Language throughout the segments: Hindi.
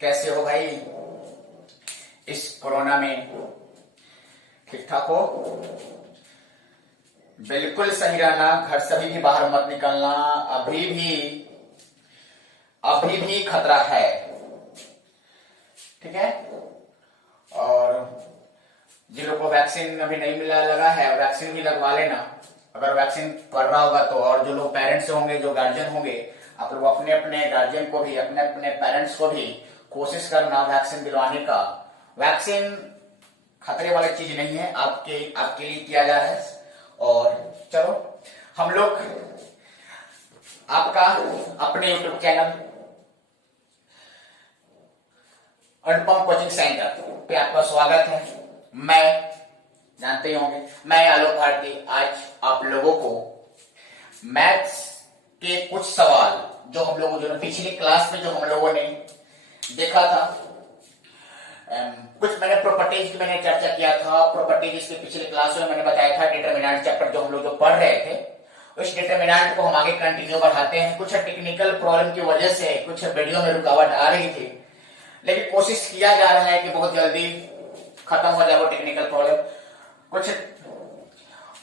कैसे हो भाई? इस कोरोना में ठीक ठाक हो? बिल्कुल सही रहना, घर से भी बाहर मत निकलना। अभी भी खतरा है, ठीक है। और जिन लोगों को वैक्सीन अभी नहीं मिला लगा है, वैक्सीन भी लगवा लेना अगर वैक्सीन पड़ रहा होगा तो। और जो लोग पेरेंट्स होंगे, जो गार्जियन होंगे, आप लोग अपने अपने गार्जियन को भी, अपने अपने पेरेंट्स को भी कोशिश करना वैक्सीन दिलवाने का। वैक्सीन खतरे वाली चीज नहीं है, आपके लिए किया जा रहा है। और चलो हम लोग आपका अपने यूट्यूब चैनल अनुपम कोचिंग सेंटर पे आपका स्वागत है। मैं जानते ही होंगे, मैं आलोक भारती आज आप लोगों को मैथ्स के कुछ सवाल जो हम लोगों जो पिछली क्लास में जो हम लोगों ने देखा था, कुछ मैंने प्रॉपर्टीज की मैंने चर्चा किया था। प्रॉपर्टीज के पिछले क्लास में मैंने बताया था डिटरमिनेंट चैप्टर जो हम लोग जो पढ़ रहे थे, उस डिटरमिनेंट को हम आगे कंटिन्यू बढ़ाते हैं। कुछ टेक्निकल प्रॉब्लम की वजह से कुछ वीडियो में रुकावट आ रही थी, लेकिन कोशिश किया जा रहा है कि बहुत जल्दी खत्म हो जाए वो टेक्निकल प्रॉब्लम कुछ।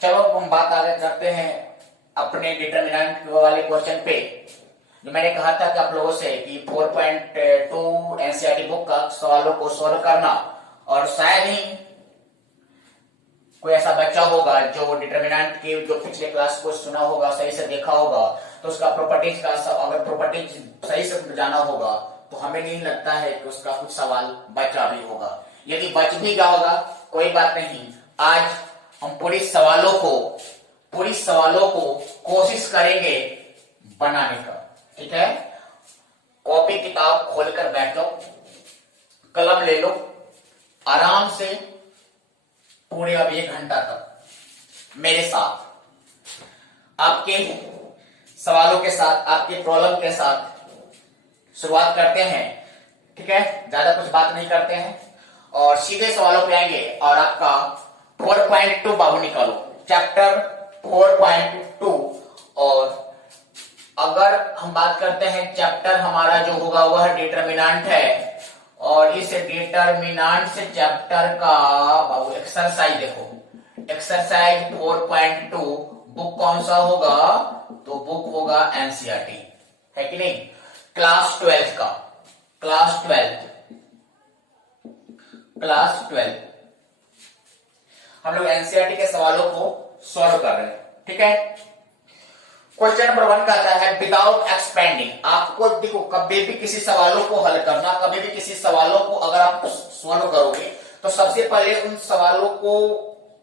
चलो हम बात आगे करते हैं अपने डिटरमिनेंट वाले क्वेश्चन पे। जो मैंने कहा था कि आप लोगों से कि 4.2 एनसीईआरटी बुक का सवालों को सॉल्व करना, और शायद ही कोई ऐसा बच्चा होगा जो डिटरमिनेंट के जो पिछले क्लास को सुना होगा, सही से देखा होगा, तो उसका प्रॉपर्टीज का अगर प्रॉपर्टीज सही से जाना होगा तो हमें नहीं लगता है कि उसका कुछ सवाल बचा भी होगा। यदि बच भी गया होगा कोई बात नहीं, आज हम पूरी सवालों को कोशिश करेंगे बनाने का, ठीक है। कॉपी किताब खोलकर बैठो, कलम ले लो, आराम से पूरे अब 1 घंटा तक मेरे साथ आपके सवालों के साथ, आपके प्रॉब्लम के साथ शुरुआत करते हैं, ठीक है। ज्यादा कुछ बात नहीं करते हैं और सीधे सवालों पे आएंगे। और आपका 4.2 बाबू निकालो, चैप्टर 4.2। और अगर हम बात करते हैं चैप्टर हमारा जो होगा वह डिटरमिनेंट है, और इस डिटरमिनेंट से चैप्टर का बाबू एक्सरसाइज देखो, एक्सरसाइज 4.2 बुक कौन सा होगा? तो बुक होगा एनसीईआरटी, है कि नहीं, क्लास 12 का, क्लास 12 हम लोग एनसीईआरटी के सवालों को सॉल्व कर रहे हैं, ठीक है। क्वेश्चन नंबर 1 कहता है विदाउट एक्सपेंडिंग। आपको देखो, कभी भी किसी सवालों को हल करना, कभी भी किसी सवालों को अगर आप सॉल्व करोगे तो सबसे पहले उन सवालों को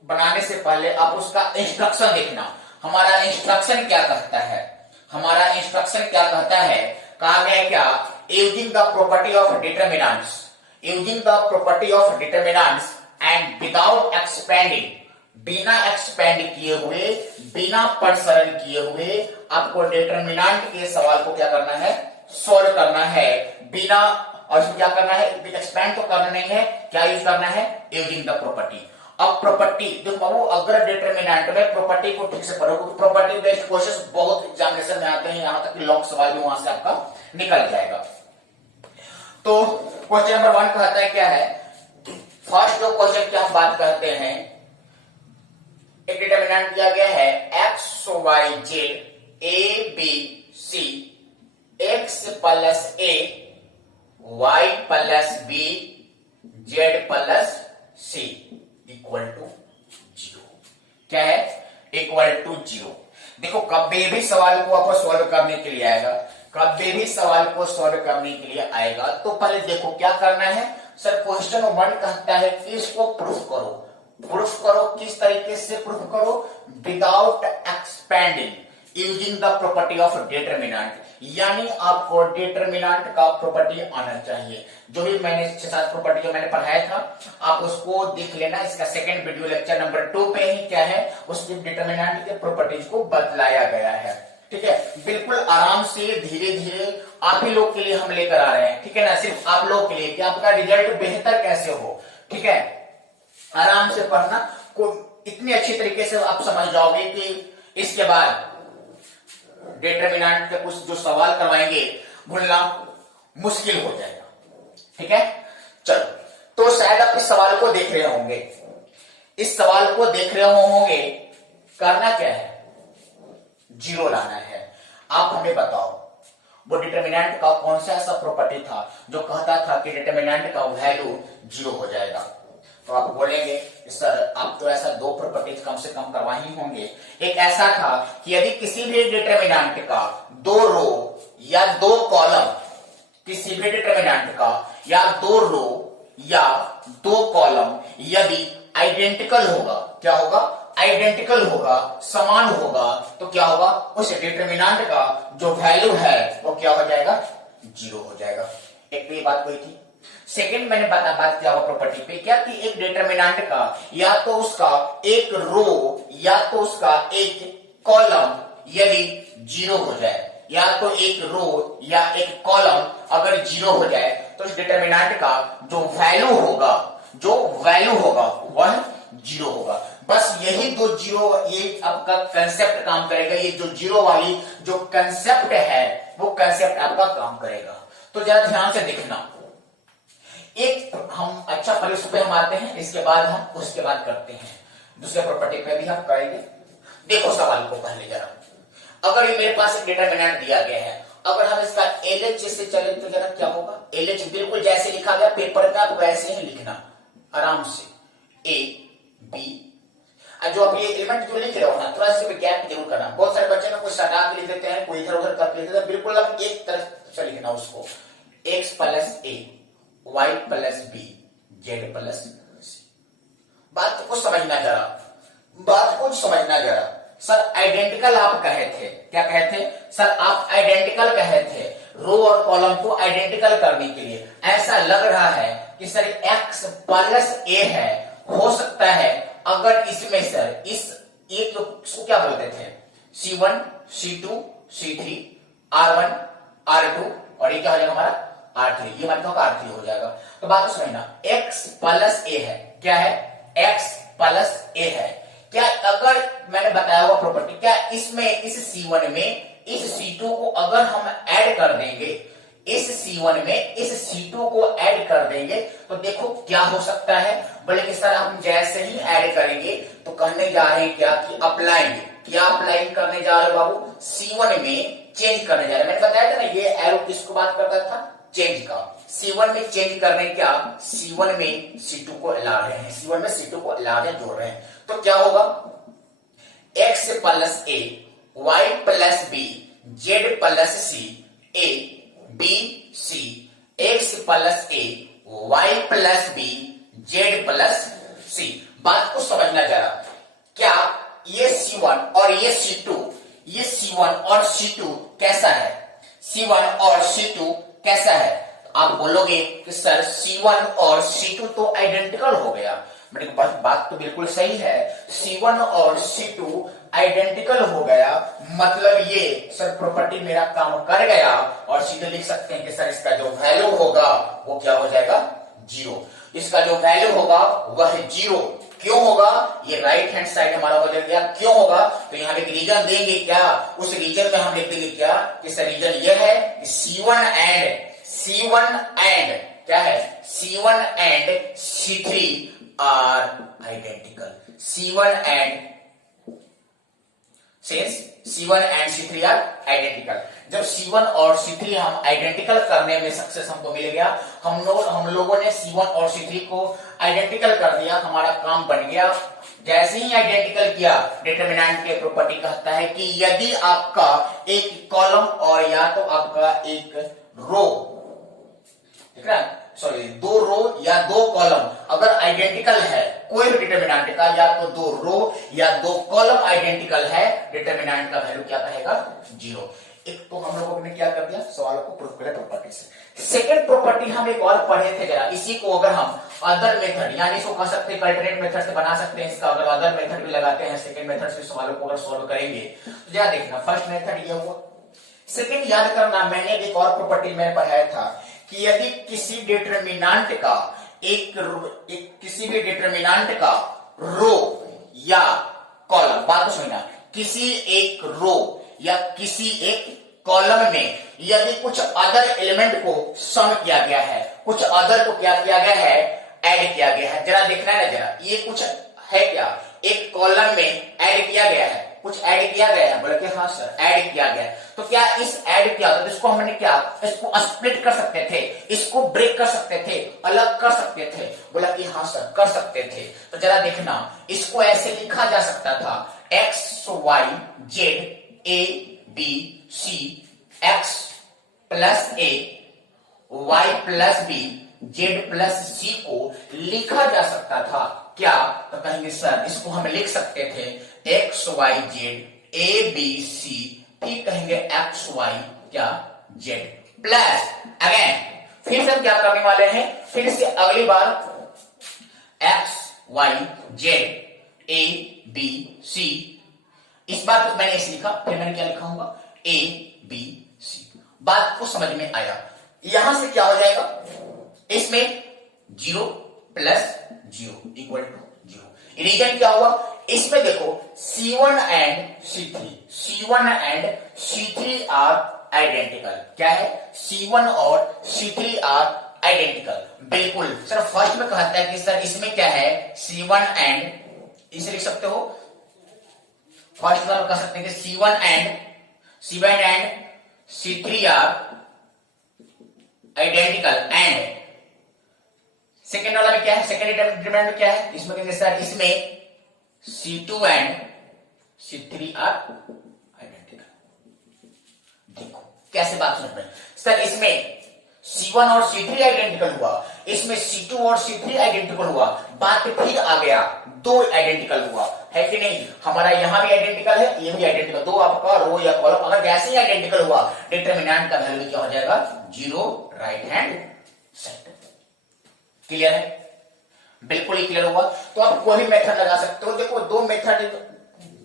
बनाने से पहले आप उसका इंस्ट्रक्शन देखना। हमारा इंस्ट्रक्शन क्या कहता है? हमारा इंस्ट्रक्शन क्या कहता है? कहा गया क्या? Using the property of determinants, using the property of determinants and without expanding, बिना एक्सपेंड किए हुए, बिना परिश्रम किए हुए आपको डिटरमिनेंट के सवाल को क्या करना है? सॉल्व करना है बिना। और इसमें क्या करना है? एक्सपेंड तो करना नहीं है, क्या यूज करना है? Using the property. अब प्रॉपर्टी देखो, अगर डिटरमिनेंट में प्रॉपर्टी को ठीक से पढ़ोगे तो प्रॉपर्टी बेस्ड क्वेश्चन बहुत एग्जामिनेशन में आते हैं, यहां तक कि लॉन्ग सवाल भी वहां से आपका निकल जाएगा। तो क्वेश्चन नंबर 1 कहता है क्या है? फर्स्ट जो क्वेश्चन की हम बात करते हैं, एक डिटरमिनेंट दिया गया है X Y Z A B C, X plus A Y plus B Z plus C equal to 0। क्या है? Equal to 0। देखो, कभी भी सवाल को आपको सॉल्व करने के लिए आएगा, कभी भी सवाल को सॉल्व करने के लिए आएगा तो पहले देखो क्या करना है। सर क्वेश्चन 1 कहता है कि इसको प्रूफ करो। प्रूफ करो किस तरीके से प्रूफ करो? Without expanding, using the property of determinant, यानी आपको डिटरमिनेंट का प्रॉपर्टी आना चाहिए। जो भी मैंने 6-7 प्रॉपर्टी जो मैंने पढ़ाया था आप उसको देख लेना। इसका सेकंड वीडियो लेक्चर नंबर 2 पे ही क्या है, उसके डिटरमिनेंट के प्रॉपर्टीज को बतलाया गया है, ठीक है। बिल्कुल आराम से धीरे धीरे आप ही लोग के लिए हम लेकर आ रहे हैं, ठीक है ना, सिर्फ आप लोग के लिए कि आपका रिजल्ट बेहतर कैसे हो, ठीक है। आराम से पढ़ना को इतनी अच्छी तरीके से आप समझ जाओगे कि इसके बाद डिटरमिनेंट के कुछ जो सवाल करवाएंगे भूलना मुश्किल हो जाएगा, ठीक है, चलो। तो शायद आप इस सवाल को देख रहे होंगे, इस सवाल को देख रहे होंगे, करना क्या है, जीरो लाना है। आप हमें बताओ वो डिटर्मिनेंट का कौन सा ऐसा प्रॉपर्टी था जो कहता था कि डिटर्मिनेंट का वैल्यू जीरो हो जाएगा। तो आप बोलेंगे सर आप तो ऐसा दो प्रॉपर्टीज कम से कम करवा ही होंगे। एक ऐसा था कि यदि किसी भी डिटर्मिनेंट का दो रो या दो कॉलम, किसी भी डिटर्मिनेंट का या दो रो या दो कॉलम यदि आइडेंटिकल होगा, क्या होगा, आइडेंटिकल होगा, समान होगा, तो क्या होगा, उस डिटर्मिनेंट का जो वैल्यू है वो क्या हो जाएगा, जीरो हो जाएगा। एक तो ये बात हुई थी। सेकंड मैंने बात किया हुआ प्रॉपर्टी पे, क्या कि एक डिटर्मिनेंट का या तो उसका एक रो या तो उसका एक कॉलम यदि जीरो हो जाए, या तो एक रो या एक कॉलम अगर जीरो हो जाए, तो इस डिटर्मिनेंट का जो वैल्यू होगा, जो वैल्यू होगा वह जीरो होगा। बस यही दो जीरो, ये आपका कंसेप्ट काम करेगा। ये जो जीरो वाली जो कंसेप्ट है वो कंसेप्ट आपका काम करेगा। तो जरा ध्यान से देखना, एक हम अच्छा पहले उस पे हम आते हैं, इसके बाद हम उसके बाद करते हैं दूसरे प्रॉपर्टी पे भी हम करेंगे। देखो सवाल को पहले जरा, अगर ये मेरे पास एक डिटर्मिनेंट दिया गया है, अगर हम इसका LH से चले तो जरा क्या होगा, LH बिल्कुल जैसे लिखा गया पेपर में आप वैसे ही लिखना आराम से, A B, जो आप ये एलिमेंट जो लिख रहे हो ना, थोड़ा सा गैप जरूर करना। बहुत सारे बच्चे ना कुछ सटा के लिख देते हैं, कोई इधर उधर कर लिख देते हैं, बिल्कुल आप एक तरफ से लिखना उसको, x plus a y plus b z plus c। बात को समझना जरा, बात को समझना जरा। सर आइडेंटिकल आप कहे थे, क्या कहे थे सर, आप आइडेंटिकल कहे थे, रो और कॉलम को आइडेंटिकल करने के लिए। ऐसा लग रहा है कि सर x प्लस a है, हो सकता है अगर इसमें सर इस एक इसको क्या बोलते थे, C1 C2 C3 R1 R2 और ये क्या हो जाएगा हमारा R3, ये मतलब R3 हो जाएगा। तो बात तो समझना, x प्लस a है, क्या है, x प्लस a है। क्या अगर मैंने बताया हुआ प्रॉपर्टी, क्या इसमें इस C1 में इस C2 को अगर हम ऐड कर देंगे, इस C1 में इस C2 को ऐड कर देंगे तो देखो क्या हो सकता है। बोले कि सर हम जैसे ही ऐड करेंगे तो कहने जा रहे हैं क्या कि अप्लाइंग, क्या अप्लाइंग करने जा रहे हो बाबू, C1 में चेंज करने जा रहे हैं। मैंने बताया था ना ये एरो किसको बात करता था, चेंज का। C1 में चेंज करने, क्या C1 में C2 को ला रहे हैं, C1 में C2 को ला रहे जोड़ रहे हैं, तो क्या होगा, x plus a y plus b z plus c a b c, x plus a y plus b z plus c। बात को समझना जरा, क्या ये C1 और ये C2, ये C1 और C2 कैसा है, C1 और C2 कैसा है। आप बोलोगे कि सर C1 और C2 तो आइडेंटिकल हो गया। मेरे बात तो बिल्कुल सही है, C1 और C2 आइडेंटिकल हो गया, मतलब ये सर प्रॉपर्टी मेरा काम कर गया, और सीधे लिख सकते हैं कि सर इसका जो वैल्यू होगा वो क्या हो जाएगा, जीरो। इसका जो वैल्यू होगा वह जीरो क्यों होगा, ये राइट हैंड साइड हमारा हो जाएगा, क्यों होगा, तो यहाँ एक रीजन देंगे, क्या उस रीजन में हम लिख देंगे क्या कि सर रीजन ये है कि C1 एंड क्या है, C1 and C3 are identical, C1 and C3 are identical. जब C1 और C3 हम आइडेंटिकल करने में सक्सेस हमको मिल गया, हम लोगों ने C1 और C3 को आइडेंटिकल कर दिया, हमारा काम बन गया। जैसे ही आइडेंटिकल किया, डिटरमिनेंट के प्रॉपर्टी कहता है कि यदि आपका एक कॉलम और या तो आपका एक रो, ठीक है, सॉरी दो रो या दो कॉलम अगर आइडेंटिकल है, कोई भी डिटरमिनेंट का या तो दो रो या दो कॉलम आइडेंटिकल है, डिटरमिनेंट का वैल्यू क्या कहेगा, जीरो। एक तो हम लोगों ने क्या कर दिया, सवालों को प्रूफ करें प्रॉपर्टी से। सेकंड प्रॉपर्टी हम एक और पढ़े थे जरा, इसी को अगर हम अदर मेथड यानी इसको कह सकते हैं अल्टरनेट मेथड से बना सकते हैं, इसका अगर अदर मेथड भी लगाते हैं, सेकंड मेथड से सवालों को अगर सॉल्व करेंगे तो जरा देखना, फर्स्ट मेथड ये हुआ। सेकंड याद करना, मैंने एक और प्रॉपर्टी में पढ़ाया था कि यदि किसी डिटरमिनेंट का किसी भी डिटरमिनेंट का रो या कॉलम, बात को समझना, किसी एक रो या किसी एक कॉलम में यदि कुछ अदर एलिमेंट को सम किया गया है, कुछ अदर को क्या किया गया है, ऐड किया गया है। जरा देखना है ना, जरा ये कुछ है क्या, एक कॉलम में ऐड किया गया है, कुछ ऐड किया गया है। बोले कि हाँ सर ऐड किया गया है। तो क्या इस ऐड किया तो इसको हमने क्या, इसको स्प्लिट कर सकते थे, इसको ब्रेक कर सकते थे, अलग कर सकते थे। बोला कि हाँ सर कर सकते थे। तो जरा देखना, इसको ऐसे लिखा जा सकता था X Y Z A B C, X plus A Y plus B Z plus C को लिखा जा सकता था क्या, तो कहेंगे सर इसको हम लिख सकते थे X Y Z A B C, ठीक कहेंगे एक्स वाई क्या जेड प्लस, अगेन फिर से हम क्या करने वाले हैं, फिर से अगली बार X Y Z A B C, इस बार तो मैंने ऐसे लिखा, फिर मैंने क्या लिखा होगा ए बी सी। बात को समझ में आया। यहां से क्या हो जाएगा, इसमें 0 प्लस 0 इक्वल टू 0। रीजन क्या हुआ, इसमें देखो C1 and C3, C1 and C3 are identical. क्या है, C1 और C3 आर आइडेंटिकल। बिल्कुल सर, फर्स्ट में कहता है कि सर इसमें क्या है C1 एंड, इसे लिख सकते हो फर्स्ट में कह सकते हैं कि C1 and C3 are identical, and second वाला में क्या है, सेकेंड डिटरमिनेंट में क्या है, इसमें कहेंगे सर इसमें C2 and C3 are identical. देखो कैसे बात समझ में, सर इसमें C1 और C3 आइडेंटिकल हुआ, इसमें C2 और C3 आइडेंटिकल हुआ, बात फिर आ गया 2 आइडेंटिकल हुआ है कि नहीं। हमारा यहां भी आइडेंटिकल है, ये भी आइडेंटिकल, दो आपका रो या कॉलम अगर वैसे ही आइडेंटिकल हुआ, डिटरमिनेंट का वैल्यू क्या हो जाएगा 0 राइट हैंड साइड। क्लियर है, बिल्कुल ही क्लियर हुआ। तो आप कोई भी मेथड लगा सकते हो। देखो दो मेथड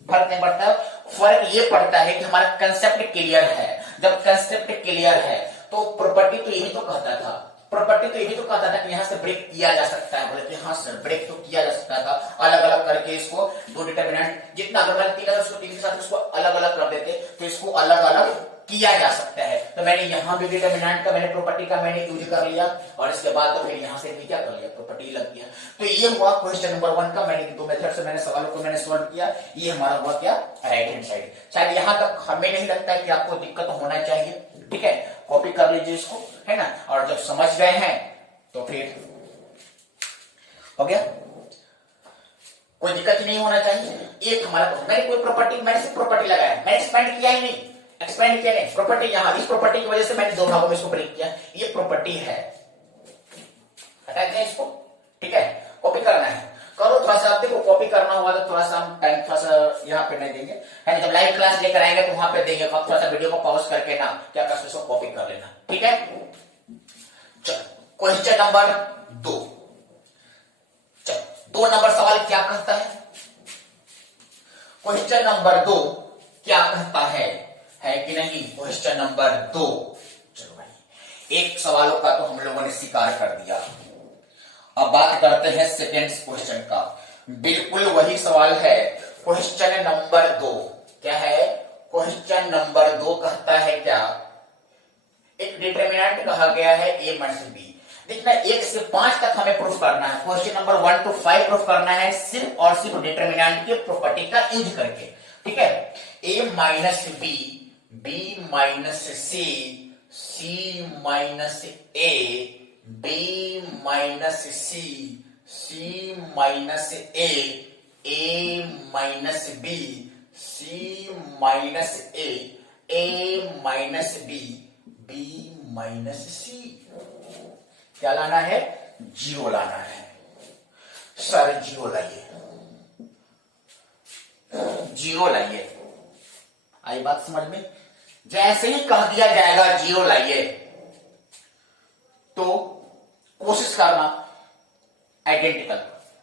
फर्क नहीं पड़ता, फर्क ये पड़ता है कि हमारा कंसेप्ट क्लियर है। जब कंसेप्ट क्लियर है तो प्रॉपर्टी तो यही तो कहता था, प्रॉपर्टी तो यही तो कहता था कि यहां से ब्रेक किया जा सकता है। बोले कि हाँ सर ब्रेक तो किया जा सकता था, अलग अलग करके इसको दो डिटरमिनेंट जितना अगर मैंने 3 उसको 3 के साथ इसको अलग अलग कर देते तो इसको अलग अलग किया जा सकता है। तो मैंने यहां भी डिटरमिनेंट का, मैंने प्रॉपर्टी का मैंने यूज कर लिया, और इसके बाद तो फिर यहां से भी क्या कर लिया, प्रॉपर्टी लग गया। तो ये हुआ क्वेश्चन नंबर 1 का। मैंने दो मेथड से मैंने सवालों को मैंने सॉल्व किया। ये हमारा हुआ क्या, राइट हैंड साइड। शायद यहां तक हमें नहीं लगता है कि आपको दिक्कत होना चाहिए। ठीक है, कॉपी कर लीजिए इसको, है ना। और जब समझ गए हैं तो फिर हो गया, कोई दिक्कत नहीं होना चाहिए। एक हमारा मैंने कोई प्रॉपर्टी, मैंने सिर्फ प्रॉपर्टी लगाया, मैंने एक्सपेंड किया ही नहीं, एक्सपेंड किया नहीं। प्रॉपर्टी यहां, इस प्रॉपर्टी की वजह से मैंने 2 भागों में इसको ब्रेक किया। ये प्रॉपर्टी है, हटा दें इसको। ठीक है, कॉपी करना है करो, थोड़ा सा आप देखो कॉपी करना होगा तो थोड़ा सा हम टाइम थोड़ा सा यहाँ पे नहीं देंगे, है ना। जब लाइव क्लास लेकर आएंगे तो वहां पे देंगे, थोड़ा सा वीडियो को पॉज करके ना क्या कर सकते, कॉपी कर लेना। ठीक है, चलो क्वेश्चन नंबर 2। चलो 2 नंबर सवाल क्या कहता है, क्वेश्चन नंबर 2 क्या कहता है कि नहीं। क्वेश्चन नंबर 2, चलो भाई एक सवालों का तो हम लोगों ने स्वीकार कर दिया। अब बात करते हैं सेकेंड क्वेश्चन का। बिल्कुल वही सवाल है, क्वेश्चन नंबर 2 क्या है, क्वेश्चन नंबर 2 कहता है क्या, एक डिटरमिनेंट कहा गया है a माइनस बी। देखना 1 से 5 तक हमें प्रूफ करना है। क्वेश्चन नंबर 1 to 5 प्रूफ करना है सिर्फ और सिर्फ डिटरमिनेंट के प्रॉपर्टी का यूज करके। ठीक है, a minus B, B minus C, C minus A, B minus C, C minus A minus B, C minus A minus B, B minus C. क्या लाना है, 0 लाना है। सर 0 लाइए, 0 लाइए। आई बात समझ में। जैसे ही कह दिया जाएगा 0 लाइए तो कोशिश करना आइडेंटिकल।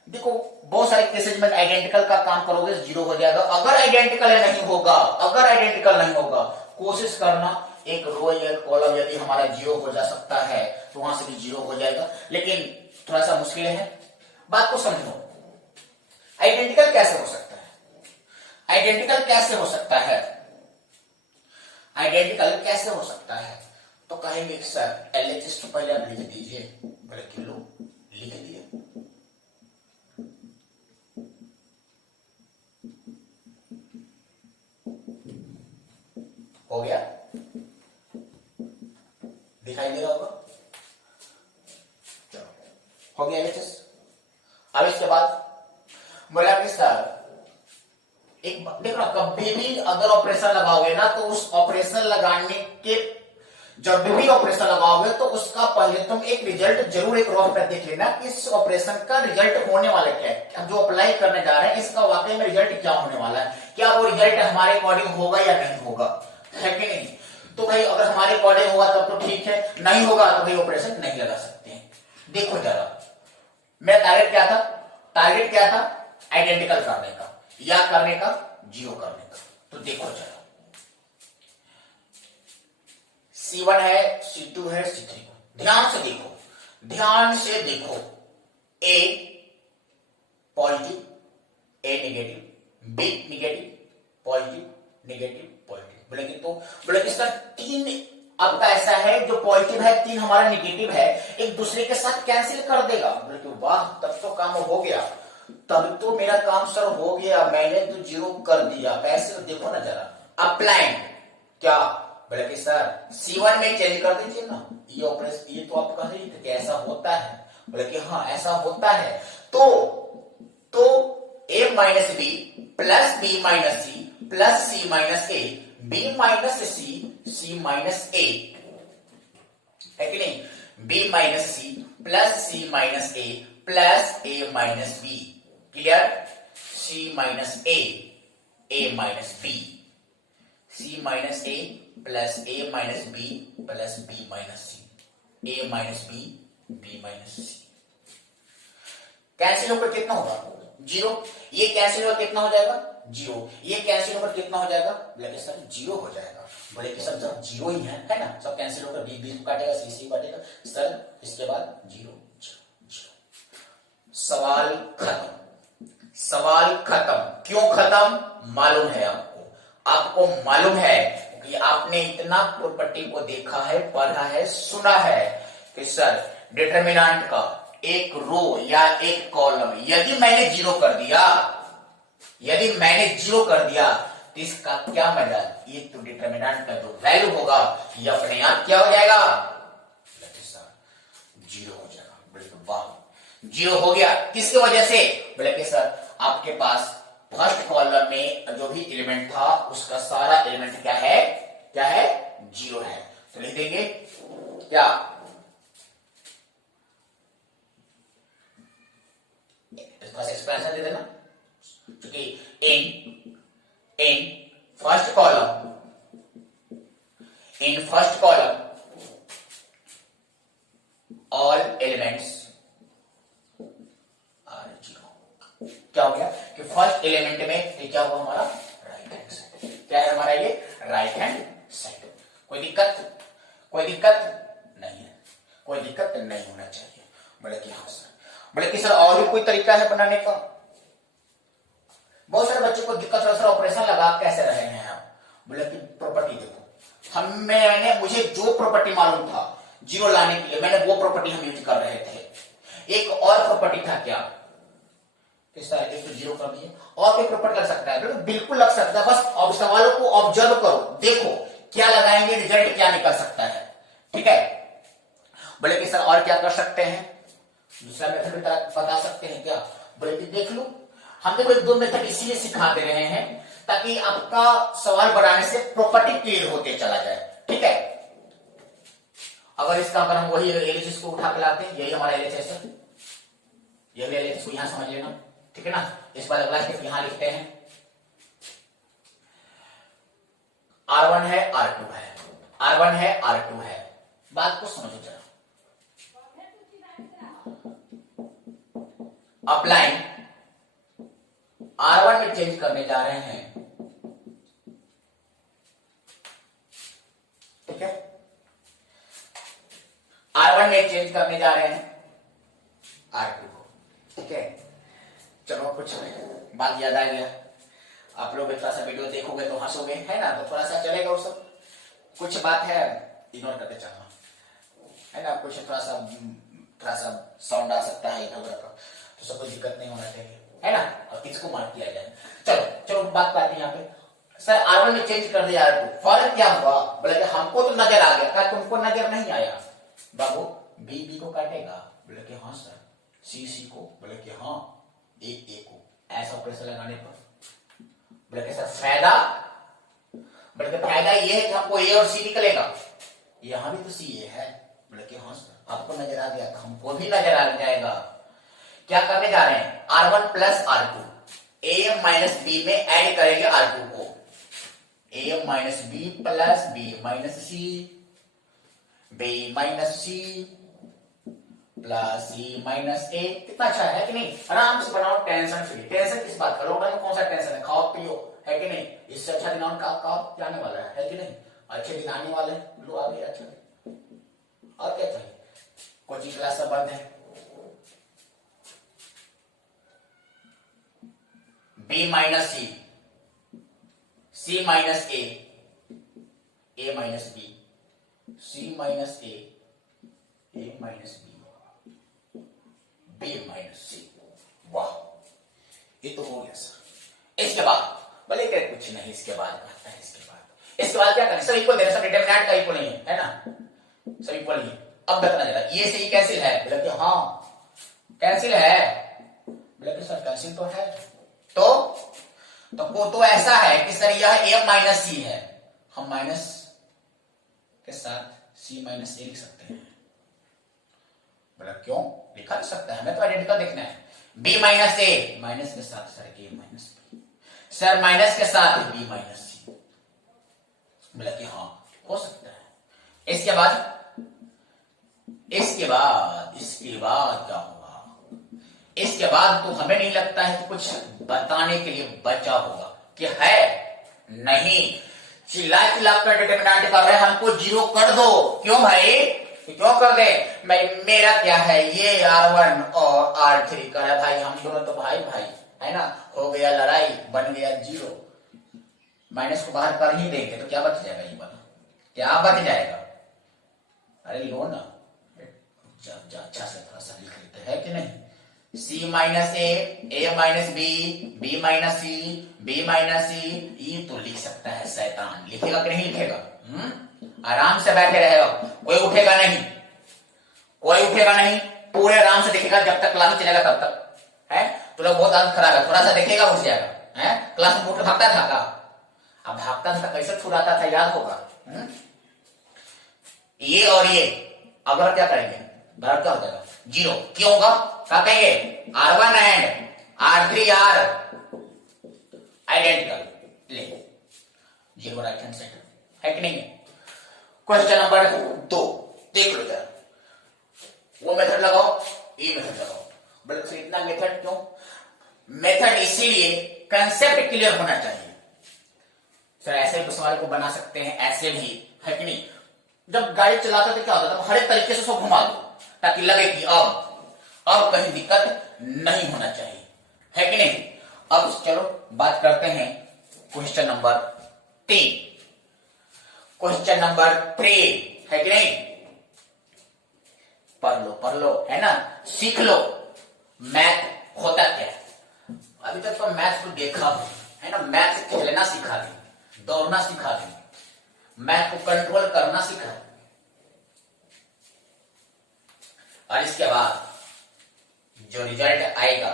देखो बहुत सारे केसेज में आइडेंटिकल का काम करोगे 0 हो जाएगा। अगर आइडेंटिकल नहीं होगा, अगर आइडेंटिकल नहीं होगा, कोशिश करना एक रो या कॉलम यदि हमारा 0 हो जा सकता है तो वहां से भी 0 हो जाएगा, लेकिन थोड़ा सा मुश्किल है। बात को समझो, आइडेंटिकल कैसे हो सकता है, आइडेंटिकल कैसे हो सकता है। आइडेंटिकल कैसे हो सकता है? तो कहेंगे सर LHS तो पहले आप लिख दीजिए, बोले कि लो लिख दिए। हो गया, दिखाई दे रहा होगा, चलो हो गया LHS। अब इसके बाद बोला कि सर एक देखो ना, कभी भी अगर ऑपरेशन लगाओगे ना तो उस ऑपरेशन लगाने के, जब भी ऑपरेशन लगाओगे तो उसका पहले तुम एक रिजल्ट जरूर एक रफ पे देख लेना कि इस ऑपरेशन का रिजल्ट होने वाला क्या है, जो अप्लाई करने जा रहे हैं इसका वाकई में रिजल्ट क्या होने वाला है, क्या वो रिजल्ट हमारे अकॉर्डिंग होगा या नहीं होगा, है कि नहीं? तो भाई अगर हमारे अकॉर्डिंग होगा तब तो ठीक है, नहीं होगा तो भाई ऑपरेशन नहीं लगा सकते हैं। देखो जरा, मेरा टारगेट क्या था? टारगेट क्या था? आइडेंटिकल करने का या करने का, जीरो करने का। तो देखो जरा, C1 है, C2 है, C3, ध्यान से देखो, ध्यान से देखो, A positive, A negative, B negative, positive, negative, positive, बोलेंगे तो बोलेंगे सर तीन आपका ऐसा है जो पॉजिटिव है, तीन हमारा नेगेटिव है, एक दूसरे के साथ कैंसिल कर देगा। बोले वाह, तब तो काम हो गया, तब तो मेरा काम सर हो गया, मैंने तो जीरो कर दिया। पैसे देखो ना जरा, अप्लाइड क्या, बोले कि सर C1 में चेंज कर दीजिए ना, ये ऑपरेशन, ये तो आप कह रही थे कि ऐसा होता है, बोले कि हाँ ऐसा होता है। तो A minus B plus B minus C plus C minus A, B minus C, C minus A, है कि नहीं? B minus C plus C minus A plus A minus B, clear? C minus A minus B, C minus A plus A minus B plus B minus C, A minus B, B minus C. Cancel होकर कितना होगा? जीरो। ये कैंसिल होकर कितना हो जाएगा? जीरो। ये कैंसिल होकर कितना हो जाएगा? बोले सर जीरो हो जाएगा। बोले कि सर सब जीरो ही है ना, सब कैंसिल होकर बी बी काटेगा, सी सी काटेगा, सर इसके बाद जीरो जीरो जीरो। सवाल खत्म, सवाल खत्म। क्यों खत्म? मालूम है आपको, आपको मालूम है कि आपने इतना प्रॉपर्टी को देखा है, पढ़ा है, सुना है कि सर डिटरमिनेंट का एक रो या एक कॉलम यदि मैंने जीरो कर दिया, यदि मैंने जीरो कर दिया तो इसका क्या मतलब? ये तो डिटरमिनेंट का जो वैल्यू होगा ये अपने आप क्या हो जाएगा? जीरो हो जाएगा। बोले तो वाह, जीरो हो गया। किसकी वजह से? बोले कि सर आपके पास फर्स्ट कॉलम में जो भी एलिमेंट था उसका सारा एलिमेंट क्या है? क्या है? जीरो है। तो लिख देंगे क्या? बस एक्सप्रेशन दे देना, क्योंकि in first column, in first column all elements are zero. क्या हो गया कि फर्स्ट एलिमेंट में ये क्या होगा हमारा? Right hand side. क्या है हमारा? ये राइट हैंड साइड। कोई दिक्कत? कोई दिक्कत नहीं है, कोई दिक्कत नहीं होना चाहिए। बोले कि हाँ सर। बोले कि सर और भी कोई तरीका है बनाने का? बहुत सारे बच्चों को दिक्कत है सर ऑपरेशन लगा कैसे रहे हैं आप? बोले कि प्रॉपर्टी देखो, मुझे जो प्रॉपर्टी मालूम था जीरो लाने के लिए मैंने वो प्रॉपर्टी हम यूज कर रहे थे। एक और प्रॉपर्टी था क्या कि सर एक तो जीरो कर दिए, और कोई प्रॉपर्टी लग सकता है? बिल्कुल लग सकता है, बस सवालों को ऑब्जर्व करो, देखो क्या लगाएंगे, रिजल्ट क्या निकल सकता है। ठीक है? बोले कि सर और क्या कर सकते हैं? दूसरा मेथड बता सकते हैं क्या? बोले कि देख लो, हम देखो एक दो मेथड इसीलिए सिखा दे रहे हैं ताकि आपका सवाल बनाने से प्रॉपर्टी क्लियर होते चला जाए। ठीक है? अगर हम वही एलएचएस को उठा के लाते हैं, यही हमारा एलएचएस है, यही एलएचएस को यहां समझ लेना। ठीक है ना? इस बार अगला स्टेप यहां लिखते हैं, R1 है, R2 है, R1 है, R2 है। बात को समझो जरा। अप्लाइंग R1 में चेंज करने जा रहे हैं। ठीक है? R1 में चेंज करने जा रहे हैं R2 को। ठीक है? चलो कुछ बात याद आ गया। आप लोग थोड़ा सा वीडियो देखोगे तो हंसोगे, है ना? तो थोड़ा सा चलेगा वो सब। कुछ बात है इग्नोर करके चलना, है ना। कुछ थोड़ा सा साउंड आ सकता है इधर उधर का, तो सब कोई दिक्कत नहीं होना चाहिए, है ना। और किसको मार्क किया जाए, चलो चलो बात करते हैं यहाँ पे। सर R1 में चेंज कर दिया R2, फर्क क्या हुआ? बोले कि हमको तो नजर आ गया, क्या तुमको नजर नहीं आया? बाबू बी को काटेगा, बोले कि हाँ सर। सी को, बोले कि हाँ। ए को, ऐसा ऑपरेशन लगाने पर बोले कि सर फायदा, बोले कि फायदा ये है कि हमको ए और सी निकलेगा, यहां भी तो सी ए है। बोले कि हाँ सर, आपको नजर आ गया तो हमको भी नजर आ जाएगा। क्या करने जा रहे हैं? R1 plus R2 A minus B में ऐड करेंगे R2 को, A minus B plus B minus C, B minus C plus C minus A. कितना अच्छा है कि नहीं? आराम से बनाओ, टेंशन फ्री। टेंशन किस बात का? लॉकडाउन में कौन सा टेंशन है? खाओ पियो, है कि नहीं? इससे अच्छा दिन कब जाने वाला है कि नहीं? अच्छे दिन आने वाले, लो आ गए अच्छा दिन। और क्या चाहिए? कोचिंग क्लास सब बंद है। B minus C, C minus A minus B, C minus A minus B minus सी। वाह, ये तो हो गया सर। इसके बाद भले क्या कुछ नहीं, इसके बाद करता है। इसके बाद क्या करें? सब इक्वल दे, सब डिटरमिनेंट का इक्वल नहीं है ना, सब इक्वल ही। अब देखना जरा, ये से ही कैंसिल है? बोले कि हाँ कैंसिल है। बोले कि सर कैंसिल तो है, तो वो तो ऐसा है कि सर यह ए माइनस सी है, हम माइनस के साथ सी माइनस ए लिख सकते हैं। बोला क्यों? लिखा नहीं सकता है, हमें तो आइडेंटिकल देखना है। बी माइनस ए, माइनस के साथ सर ए माइनस बी, सर माइनस के साथ बी माइनस सी। बोला कि हाँ हो सकता है। इसके बाद क्या होगा? इसके बाद तो हमें नहीं लगता है कि कुछ बताने के लिए बचा होगा, कि है नहीं। चिल्ला कर डिटरमिनेंट कर रहे, हमको जीरो कर दो। क्यों भाई? क्यों कर दे? मेरा क्या है, ये R1 और R3 का है भाई, हम दोनों तो भाई है ना। हो गया लड़ाई, बन गया जीरो, माइनस को बाहर कर ही देंगे तो क्या बच जाएगा? ये बता, क्या बच जाएगा? अरे लो ना, अच्छा से थोड़ा सा लिख लेते हैं कि नहीं। सी minus A minus B minus C, B minus सी। ये तो लिख सकता है शैतान, लिखेगा कि नहीं लिखेगा? आराम से बैठे रहेगा, कोई उठेगा नहीं, पूरे आराम से देखेगा जब तक क्लास चलेगा तब तक, है। तो लोग बहुत आदत खराब है, थोड़ा सा देखेगा घुस जाएगा, है। क्लास में उठ भागता था का, अब भागता था कैसे छुड़ाता था, याद होगा। ये और ये अगर क्या करेंगे, बराबर क्या हो जाएगा? जीरो। क्यों होगा? क्या कहेंगे? R1 and R3 are identical, ले जीरो राइट हैंड साइड, है कि नहीं? क्वेश्चन नंबर 2 देख लो जरा, वो मेथड लगाओ, ये मेथड लगाओ। बल्कि इतना मेथड क्यों? मेथड इसीलिए कंसेप्ट क्लियर होना चाहिए। सर ऐसे भी सवाल को बना सकते हैं, ऐसे भी, है कि नहीं? जब गाड़ी चलाते थे क्या होता था, हर एक तरीके से उसको घुमा दो ताकि लगे कि अब कहीं दिक्कत नहीं होना चाहिए, है कि नहीं? अब चलो बात करते हैं क्वेश्चन नंबर 3। क्वेश्चन नंबर 3, है कि नहीं? पढ़ लो, है ना, सीख लो मैथ होता क्या है। अभी तक तो मैथ को देखा है ना, मैथ से खेलना सिखा दी, दौड़ना सिखा दी, मैथ को कंट्रोल करना सिखा। और इसके बाद जो रिजल्ट आएगा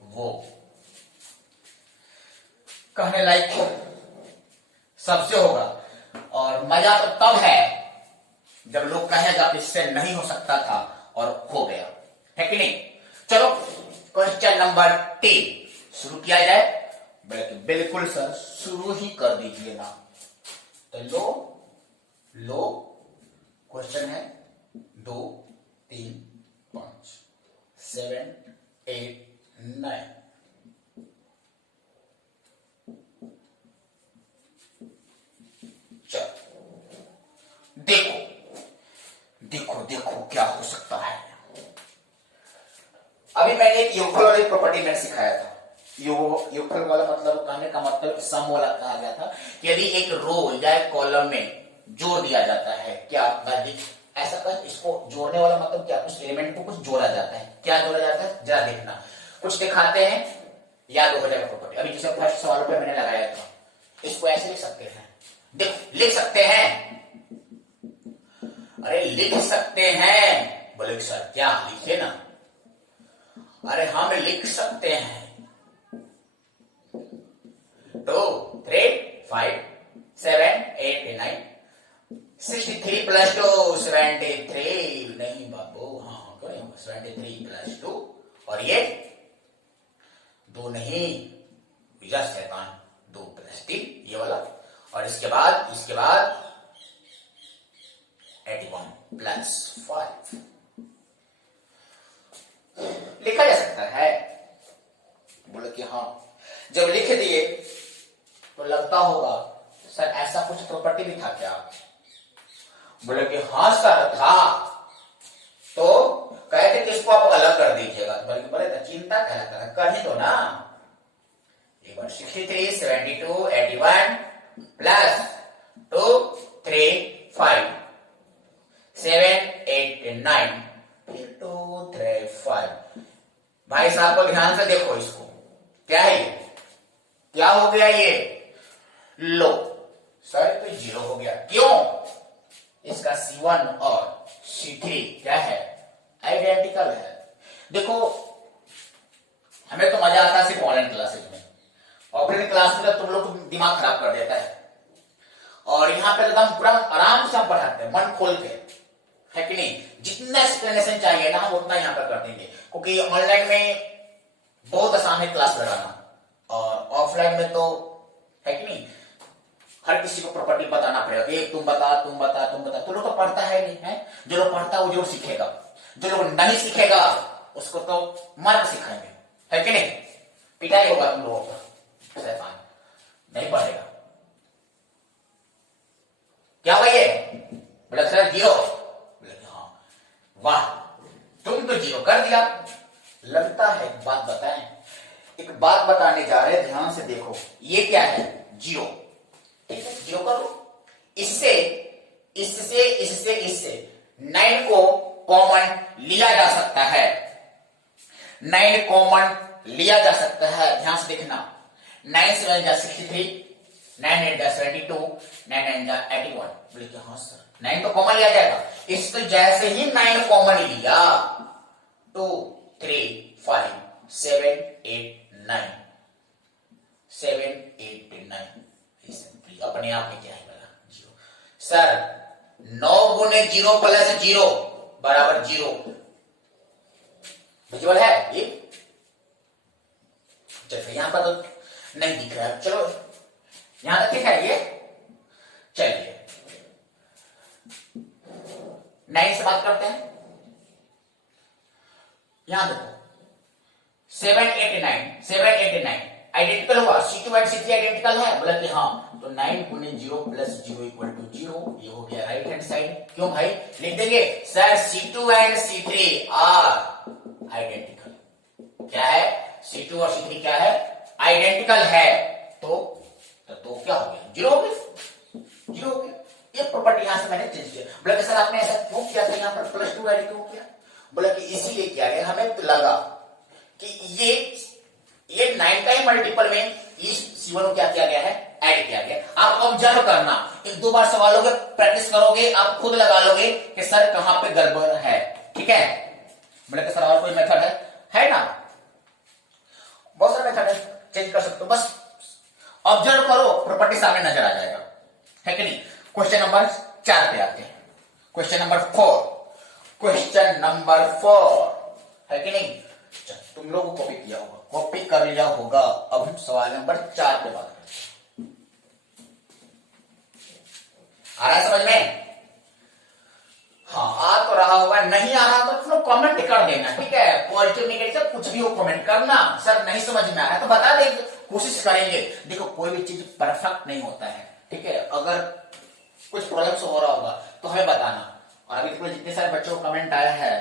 वो कहने लायक सबसे होगा। और मजा तो तब है जब लोग कहेगा कि इससे नहीं हो सकता था और हो गया, है कि नहीं? चलो क्वेश्चन नंबर 3 शुरू किया जाए। बिल्कुल सर, शुरू ही कर दीजिए ना। तो लो क्वेश्चन है 2 3 5 7 8 9। देखो क्या हो सकता है। अभी मैंने एक योगफल और एक प्रॉपर्टी मैंने सिखाया था, योगफल वाला मतलब कहने का मतलब सम वाला कहा गया था कि यदि एक रो या एक कॉलम में जोड़ दिया जाता है, क्या ऐसा कर, इसको जोड़ने वाला मतलब क्या, कुछ एलिमेंट को कुछ जोड़ा जाता है, क्या जोड़ा जाता है जरा देखना, कुछ दिखाते हैं, याद हो जाएगा प्रॉपर्टी। अभी जैसे फर्स्ट सवाल पे मैंने लगाया था, इसको ऐसे लिख सकते हैं, देख लिख सकते हैं, अरे लिख सकते हैं, बोले सर क्या लिखे ना, अरे हम लिख सकते हैं 2 3 5 7 8 9 63 प्लस 2 73, नहीं बाबू, हाँ क्यों 73 प्लस 2, और ये 2 नहीं, शैतान 2 प्लस 3 ये वाला, और इसके बाद 81 प्लस 5 लिखा जा सकता है। बोले कि हाँ, जब लिख दिए तो लगता होगा सर ऐसा कुछ प्रॉपर्टी भी था क्या, बोले कि हाँ सर था, तो कहते कि इसको आप अलग कर दीजिएगा, बल्कि बोले चिंता कर ही दो ना, एक बार 63 72 81 प्लस 2 3 5 7 8 9 फिर 2 3 5, भाई साहब को ध्यान से देखो, इसको क्या है, ये क्या हो गया, ये लो सर तो 0 हो गया, क्यों, इसका C1 और C3 क्या है, आइडेंटिकल है। देखो हमें तो मजा आता है सिर्फ ऑनलाइन क्लासेज में, ऑफलाइन क्लास में तो तुम लोग दिमाग खराब कर देता है, और यहाँ पे एकदम पूरा आराम से हम पढ़ाते हैं, मन खोल के, है कि नहीं, जितना एक्सप्लेनेशन चाहिए ना हम उतना यहाँ पर कर देंगे, क्योंकि ऑनलाइन में बहुत आसान है क्लास लगाना, और ऑफलाइन में तो है कि नहीं, हर किसी को प्रॉपर्टी बताना पड़ेगा, एक तुम बता, तो लोग तो पढ़ता है नहीं है, जो लोग पढ़ता है वो जरूर सीखेगा, जो लोग नहीं सीखेगा उसको तो मार्ग सिखाएंगे, है कि नहीं, पिटाई होगा तुम लोगों का, शैतान नहीं पढ़ेगा, क्या भाई है, बोला सर 0, बोले हाँ, वाह तुम तो 0 कर दिया, लगता है एक बात बताएं, एक बात बताने जा रहे हैं, ध्यान से देखो, ये क्या है 0, ठीक है 0 करो, इससे 9 को कॉमन लिया जा सकता है, 9 कॉमन लिया जा सकता है, ध्यान से देखना, 9 7 जा 63, 9 8 जा 72, 9 9 जा 81, बोले कि हाँ सर 9 तो कॉमन लिया जाएगा, इसको जैसे ही 9 कॉमन लिया 2 3 5 7 8 9 7 8 9 अपने आप में क्या है 0, सर 9 गुने 0 प्लस 0 बराबर 0, विजुअल है ये, चलो यहां पर तो नहीं दिख रहा है, चलो यहां तक ठीक है ये, चलिए 9 से बात करते हैं, यहां देखो 7 8 9 आइडेंटिकल हुआ, C2 एंड C3 आइडेंटिकल है, बोला कि हाँ, तो 9 गुने 0 प्लस 0 इक्वल टू 0, ये हो गया राइट हैंड साइड, क्यों भाई, लिख देंगे sir C2 and C3 are identical, क्या है C2 और C3 क्या है, आइडेंटिकल है, तो क्या हो गया 0 हो गया, 0 हो गया, ये प्रॉपर्टी यहां से मैंने चेंज किया, बोला कि सर आपने ऐसा क्यों किया था, यहां पर प्लस 2 ऐड क्यों किया, बोला कि इसीलिए किया गया, हमें तो लगा कि ये 9 का ही मल्टीपल में इस C1 को क्या किया गया है, ऐड किया गया, आप ऑब्जर्व करना, 1-2 बार सवालों के प्रैक्टिस करोगे, आप खुद लगा लोगे कि सर कहां पे गड़बड़ है, ठीक है, बोले कि सर और कोई मेथड है ना, बहुत सारे मेथड है, चेंज कर सकते हो, बस ऑब्जर्व करो, प्रॉपर्टी सामने नजर आ जाएगा, है कि नहीं। क्वेश्चन नंबर 4 पे आते हैं, क्वेश्चन नंबर 4 है कि नहीं, तुम लोगों को कॉपी किया होगा, कॉपी कर लिया होगा, अब हम सवाल नंबर 4 पे बात करते हैं, आ रहा है समझ में, हाँ आ तो रहा होगा, नहीं आ रहा तो तुम लोग कॉमेंट कर देना, ठीक है, पॉजिटिव नेगेटिव कुछ भी हो कॉमेंट करना, सर नहीं समझ में आया तो बता देंगे, कोशिश करेंगे, देखो कोई भी चीज परफेक्ट नहीं होता है, ठीक है, अगर कुछ प्रॉब्लम्स हो रहा होगा तो हमें बताना, और अभी तक जितने सारे बच्चों को कमेंट आया है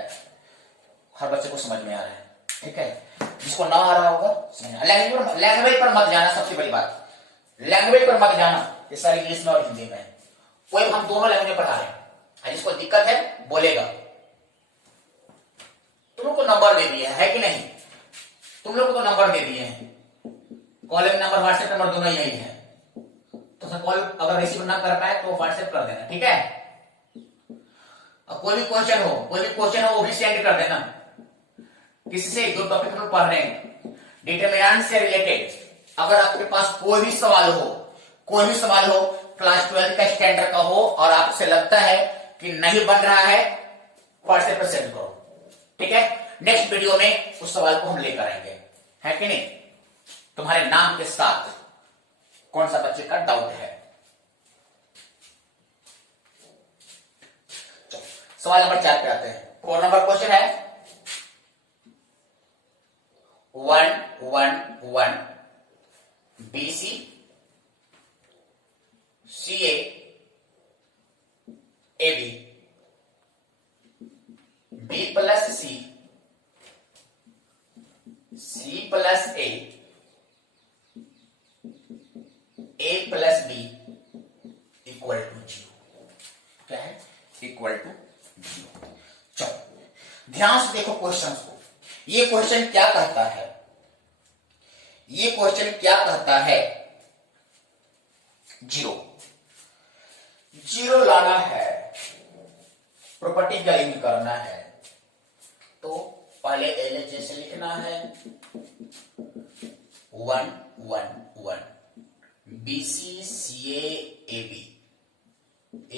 हर बच्चे को समझ में आ रहा है, ठीक है, जिसको ना आ रहा होगा लैंग्वेज पर मत जाना, सबसे बड़ी बात लैंग्वेज पर मत जाना, ये सारी इंग्लिश में और हिंदी में, कोई हम दोनों लैंग्वेज पढ़ा रहे हैं, जिसको दिक्कत है बोलेगा। तुम लोग को नंबर दे दिया है कि नहीं, तुम लोग को तो नंबर दे दिए हैं, कॉलिंग नंबर व्हाट्सएप नंबर दोनों यही है, तो सर कॉल अगर रिसीव ना कर पाए तो व्हाट्सएप कर देना, ठीक है। और कोई भी क्वेश्चन हो वो भी सेंड कर देना, किसी से जो टॉपिक हम पढ़ रहे हैं डिटरमिनेंट से रिलेटेड, अगर आपके पास कोई भी सवाल हो क्लास 12 का स्टैंडर्ड का हो और आपसे लगता है कि नहीं बन रहा है, व्हाट्सएप पर सेंड करो, ठीक है। नेक्स्ट वीडियो में उस सवाल को हम लेकर आएंगे, है कि नहीं, तुम्हारे नाम के साथ कौन सा बच्चे का डाउट है। सवाल नंबर 4 पे आते हैं। 4 नंबर क्वेश्चन है 111 BC CA AB B plus C C plus A A plus B equal to 0, क्या है, इक्वल टू 0। चलो ध्यान से देखो क्वेश्चन को, ये क्वेश्चन क्या कहता है, ये क्वेश्चन क्या कहता है, 0 लाना है, प्रॉपर्टी गैलिंग करना है, तो पहले LHS लिखना है 111 BC CA AB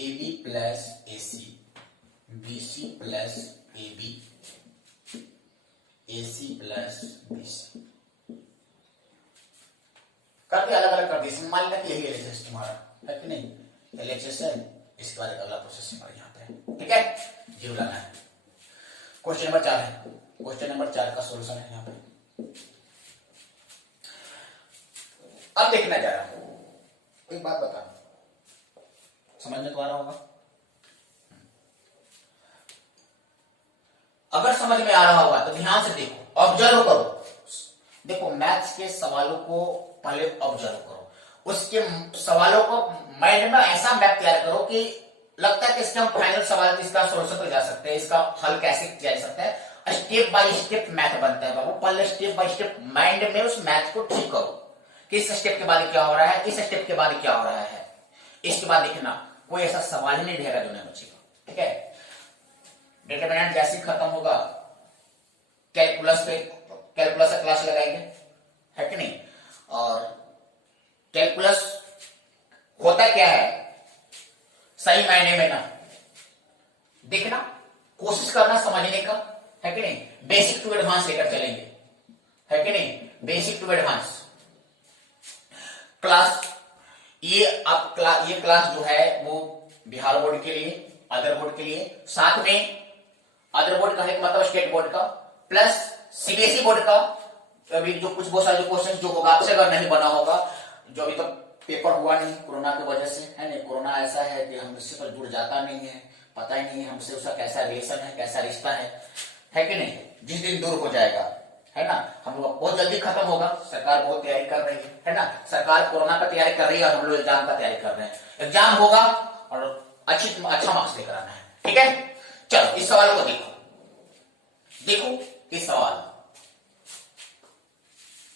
AB plus AC BC plus AB AC plus BC करके अलग अलग कर दी, मान लें कि यही LHS तुम्हारा है कि नहीं, LHS है, इसके बाद अगला प्रोसेस हमारे यहाँ पे है, ठीक है। 0 लाना है। क्वेश्चन नंबर 4 है, क्वेश्चन नंबर 4 का सॉल्यूशन है यहाँ पे। अब देखना जा रहा हूं, एक बात बता, समझ में तो आ रहा होगा, अगर समझ में आ रहा होगा तो ध्यान से देखो, ऑब्जर्व करो, देखो मैथ्स के सवालों को पहले ऑब्जर्व करो, उसके सवालों को माइंड में ऐसा मैप तैयार करो कि लगता है कि इसके हम फाइनल सवाल इसका सोल्यूशन तो जा सकते हैं, इसका हल कैसे किया जा सकता है, स्टेप बाय स्टेप मैथ बनता है बाबू। पहले स्टेप बाय स्टेप माइंड में उस मैथ को ठीक करो कि इस स्टेप के बाद क्या हो रहा है, इस स्टेप के बाद क्या हो रहा है, इसके बाद देखना कोई ऐसा सवाल ही नहीं रहेगा जो नहीं बचेगा, ठीक है। डिटरमिनेंट जैसे ही खत्म होगा कैलकुलस का क्लास लगाएंगे, है कि नहीं, और कैलकुलस होता क्या है सही मायने में ना, देखना कोशिश करना समझने का, है कि नहीं, बेसिक टू एडवांस लेकर चलेंगे, है कि नहीं, बेसिक टू एडवांस क्लास। ये क्लास जो है वो बिहार बोर्ड के लिए, अदर बोर्ड के लिए, साथ में अदर बोर्ड कहने का मतलब स्टेट बोर्ड का प्लस CBSE बोर्ड का, अभी जो कुछ बहुत सारे क्वेश्चन जो होगा आपसे अगर नहीं बना होगा, जो अभी तक पेपर हुआ नहीं कोरोना की वजह से, है नहीं, कोरोना ऐसा है कि हम इससे पर जुड़ जाता नहीं है, पता ही नहीं है हमसे उसका कैसा रिलेशन है, कैसा रिश्ता है कि नहीं, जिस दिन दूर हो जाएगा, है ना, हम लोग बहुत जल्दी खत्म होगा, सरकार बहुत तैयारी कर रही है ना, सरकार कोरोना का तैयारी कर रही है और हम लोग एग्जाम का तैयारी कर रहे हैं, एग्जाम होगा और अच्छा मार्क्स लेकर आना है, ठीक है। चलो इस सवाल को देखो इस सवाल,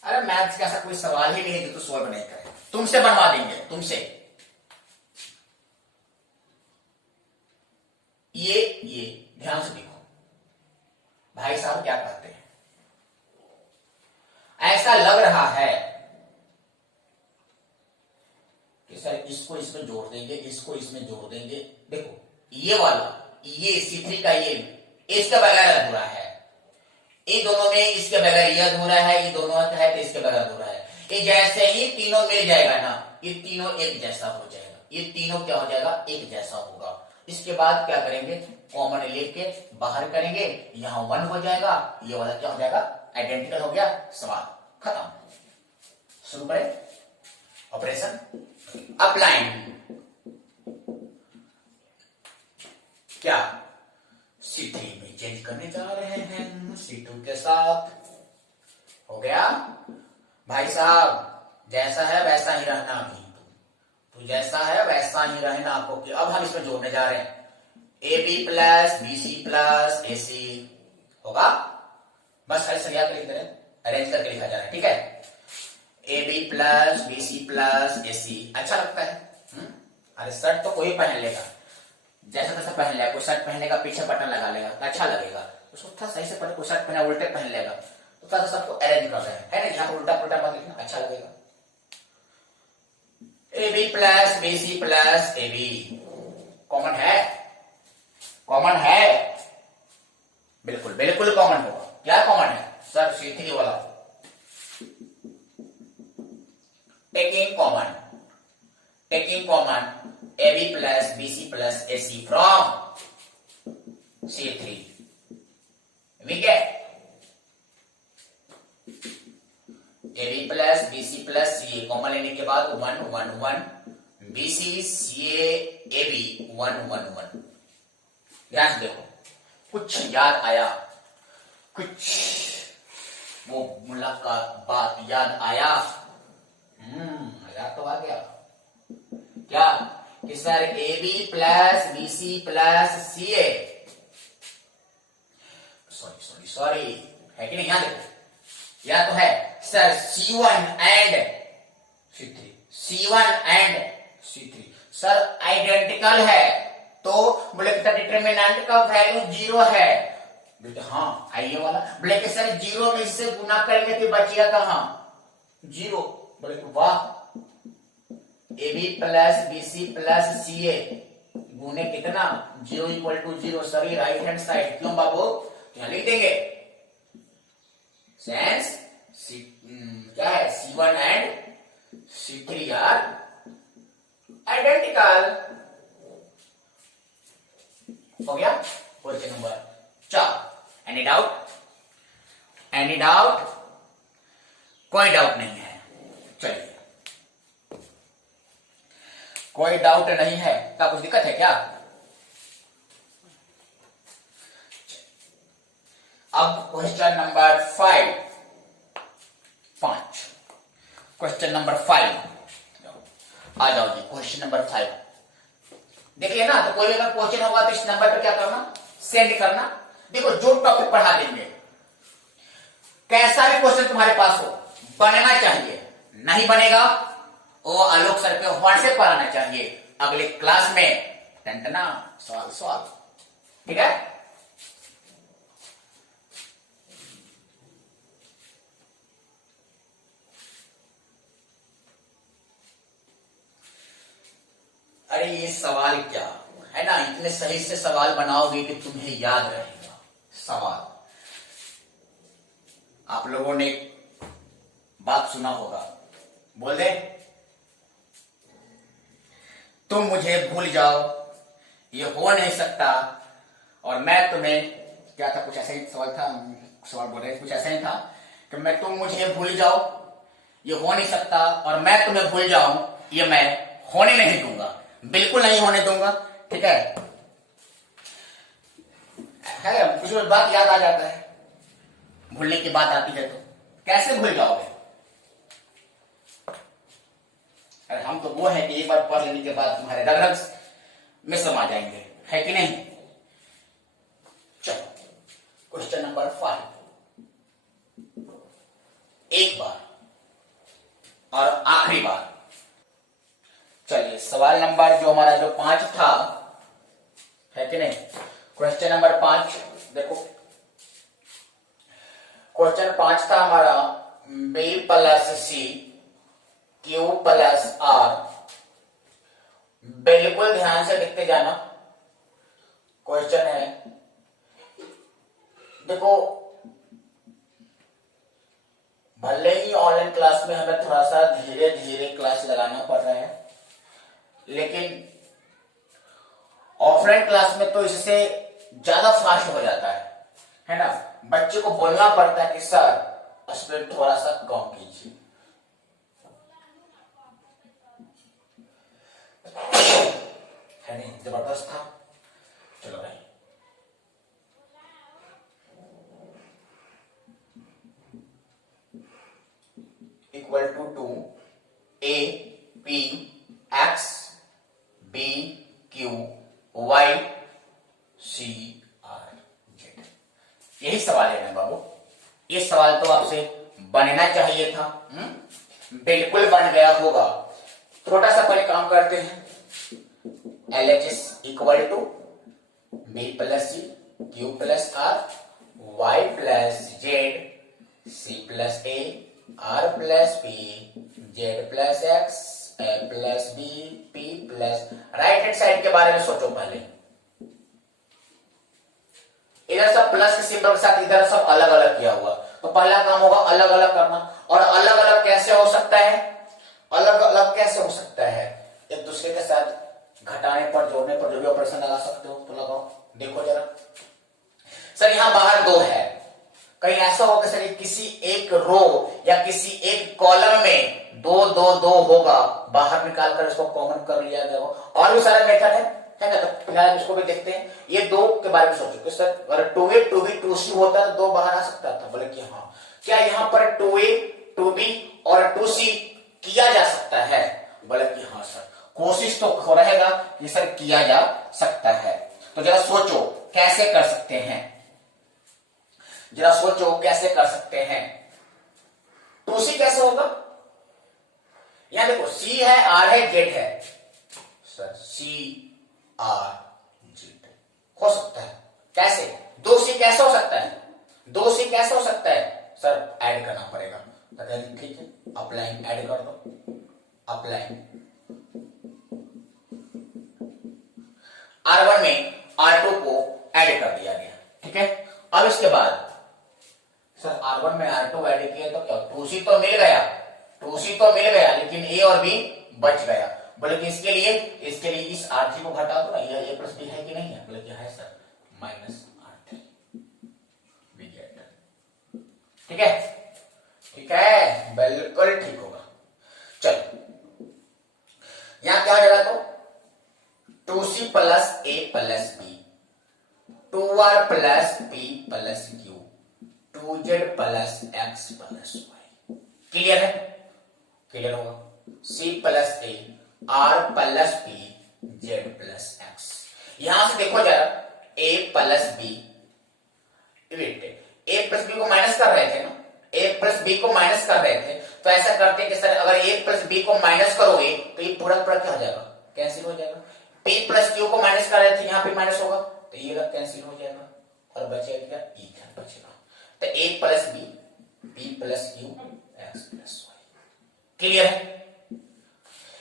अरे मैथ्स का ऐसा कोई सवाल ही नहीं है जो तू सॉल्व नहीं करे, तुमसे बनवा देंगे, तुमसे ये ध्यान से देखो, भाई साहब क्या कहते हैं, ऐसा लग रहा है कि सर इसको इसमें जोड़ देंगे, इसको इसमें जोड़ देंगे, देखो ये वाला ये C3 का ये इसके बगैर अधूरा है, ये दोनों में इसके बगैर ये अधूरा है, ये दोनों का है तो इसके बगैर अधूरा है, ये जैसे ही तीनों मिल जाएगा ना, ये तीनों एक जैसा हो जाएगा, ये तीनों क्या हो जाएगा, एक जैसा होगा। इसके बाद क्या करेंगे, कॉमन लेके बाहर करेंगे, यहां 1 हो जाएगा, ये वाला क्या हो जाएगा, आइडेंटिकल हो गया, सवाल खत्म। शुरू करें ऑपरेशन, अपलाइन क्या C3 में चेंज करने जा रहे हैं C2 के साथ, हो गया भाई साहब, जैसा है वैसा ही रहना। अभी तो जैसा है वैसा ही रहना आपको। अब हम इसमें जोड़ने जा रहे हैं A B plus B C plus A C होगा। बस खाली सरिया के लिख रहे हैं, अरेंज करके लिखा जा रहा है, ठीक है। A B plus B C plus A C अच्छा लगता है। अरे शर्ट तो कोई पहन लेगा, जैसा तैसा पहन लेगा। कोई शर्ट पहनेगा पीछे बटन लगा लेगा तो अच्छा लगेगा, उसको थोड़ा सही से पहले। कोई शर्ट पहना उल्टे पहन लेगा तो थोड़ा सबको अरेंज कर रहे हैं, है ना। यहाँ पर उल्टा पुल्टा मत लिखना, अच्छा लगेगा। A B plus B C plus A B common है, कॉमन है, बिल्कुल बिल्कुल कॉमन होगा। क्या कॉमन है सर? C3 वाला। Taking common AB plus BC plus AC from C3 we get AB plus BC plus CA common लेने के बाद 1 1 1 BC CA AB 1 1 1। ध्यान से देखो, कुछ याद आया? कुछ वो मुलाकात बात याद आया? याद तो आ गया क्या कि sir A B plus B C plus C A, sorry है कि नहीं? यहां देखो, या तो है sir C1 and C3 sir identical है तो बोले डिटरमिनेंट का वैल्यू 0 है। बोले हाँ आइए वाला। बोले कि सर 0 में इससे गुना करेंगे तो बचिया कहां? 0। बोले वाह, A B plus B C plus C A गुने कितना? 0 equal to 0। Sir right hand side क्यों बाबू? यहां लिख देंगे सेंस क्या है C1 and C3 are identical. हो गया question number 4। Any doubt? Any doubt? कोई डाउट नहीं है। चलिए, कोई डाउट नहीं है। क्या कुछ दिक्कत है क्या? अब क्वेश्चन नंबर 5 क्वेश्चन नंबर 5 आ जाओ जी। क्वेश्चन नंबर 5 देख लेना। तो कोई अगर क्वेश्चन होगा तो इस नंबर पर क्या करना? सेंड करना। देखो जो टॉपिक पढ़ा देंगे, कैसा भी क्वेश्चन तुम्हारे पास हो, बनना चाहिए। नहीं बनेगा वो आलोक सर पे व्हाट्सएप पर आना चाहिए। अगले क्लास में टंटना सवाल, ठीक है। अरे ये सवाल क्या है ना, इतने सही से सवाल बनाओगे कि तुम्हें याद रहेगा सवाल। आप लोगों ने बात सुना होगा, बोल दे तुम मुझे भूल जाओ ये हो नहीं सकता और मैं तुम्हें, क्या था कुछ ऐसा ही सवाल था, सवाल बोल रहे कुछ ऐसा ही था कि मैं तुम मुझे भूल जाओ ये हो नहीं सकता और मैं तुम्हें भूल जाऊं ये मैं होने नहीं दूंगा, बिल्कुल नहीं होने दूंगा, ठीक है। कुछ बात याद आ जाता है, भूलने की बात आती है तो कैसे भूल जाओगे? अरे हम तो वो है कि एक बार पढ़ लेने के बाद तुम्हारे रग रग में समा जाएंगे, है कि नहीं। चलो क्वेश्चन नंबर 5 एक बार और आखिरी बार। चलिए सवाल नंबर जो हमारा जो 5 था, है कि नहीं। क्वेश्चन नंबर 5 देखो, क्वेश्चन 5 था हमारा B plus C Q plus R। बिल्कुल ध्यान से देखते जाना। क्वेश्चन है देखो, भले ही ऑनलाइन क्लास में हमें थोड़ा सा धीरे धीरे क्लास लगाना पड़ रहा है, लेकिन ऑफलाइन क्लास में तो इससे ज्यादा फास्ट हो जाता है ना। बच्चे को बोलना पड़ता है कि सर स्पीड थोड़ा सा कम कीजिए। है नहीं, जबरदस्त था। चलो भाई equal to A P X B Q Y C R Z. यही सवाल है ना बाबू, ये सवाल तो आपसे बनना चाहिए था। बिल्कुल बन गया होगा। छोटा सा पहले काम करते हैं। LHS equal to B plus C Q plus R Y plus Z C plus A R plus B Z plus X A plus B P plus. Right hand side के बारे में सोचो पहले। इधर सब प्लस के सिंबल के साथ इधर सब अलग अलग किया हुआ, तो पहला काम होगा अलग अलग करना। और अलग अलग कैसे हो सकता है? अलग अलग कैसे हो सकता है? एक दूसरे के साथ घटाने पर जोड़ने पर जो भी ऑपरेशन लगा सकते हो तो लगाओ। देखो जरा सर, यहां बाहर दो है, कहीं ऐसा होगा सर किसी एक रो या किसी एक कॉलम में दो दो दो होगा, बाहर निकाल कर इसको कॉमन कर लिया जाएगा। और भी सारा मेथड है ना, तो फिलहाल इसको भी देखते हैं। ये दो के बारे में सोचो कि सर अगर 2a 2b 2c होता तो दो बाहर आ सकता था। बोले कि हाँ, क्या यहाँ पर 2a 2b और 2c किया जा सकता है? बोले कि हाँ सर, कोशिश तो रहेगा कि सर किया जा सकता है। तो जरा सोचो कैसे कर सकते हैं, जरा सोचो कैसे कर सकते हैं। 2c कैसे होगा? यहां देखो c है, r है, z है सर, c r z हो सकता है। कैसे? 2c कैसे हो सकता है? 2c कैसे हो सकता है सर? ऐड करना पड़ेगा। तो ठीक है, अप्लाइंग ऐड कर दो। अप्लाइंग R1 में R2 को ऐड कर दिया गया, ठीक है। अब इसके बाद सर R1 में R2 ऐड किया तो क्या 2c तो मिल गया, 2c तो मिल गया, लेकिन a और b बच गया। बोले कि इसके लिए इस R3 को घटा दो ना, यह a प्लस b है कि नहीं है? बोले कि है sir, minus R3 we get। ठीक है, ठीक है, बिल्कुल ठीक होगा। चलो यहां क्या हो जाएगा? तो 2c plus a plus b 2r plus p plus q 2z plus x plus y। Clear है? क्लियर होगा। c plus a r plus p z plus x। यहां से देखो जरा a plus b, a plus b को माइनस कर रहे थे ना, a प्लस b को माइनस कर रहे थे, तो ऐसा करते हैं कि सर अगर a प्लस b को माइनस करोगे तो ये पूरा पूरा क्या हो जाएगा? कैंसिल हो जाएगा। p प्लस q को माइनस कर रहे थे, यहां पे माइनस होगा तो ये कैंसिल हो जाएगा और बचेगा e बचेगा। तो a plus b b plus q x plus y। Clear है?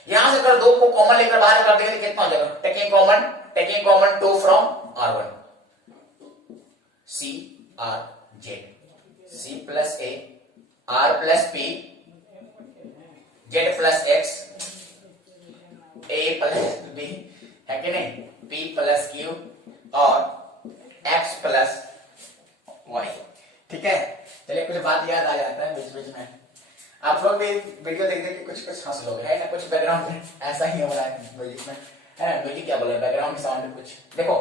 यहां से अगर दो को कॉमन लेकर बाहर कर देंगे तो कितना हो जाएगा? Taking common 2 from r1 c r z c plus a r plus p z plus x a plus b है कि नहीं, p प्लस q और x प्लस y। ठीक है, चलिए कुछ बात याद आ जाता है बीच बीच में। आप लोग भी वीडियो देख देख के कुछ कुछ हंस लोगे, है ना? कुछ बैकग्राउंड में ऐसा ही हो रहा है म्यूजिक में, है ना? म्यूजिक क्या बोले, बैकग्राउंड साउंड कुछ देखो।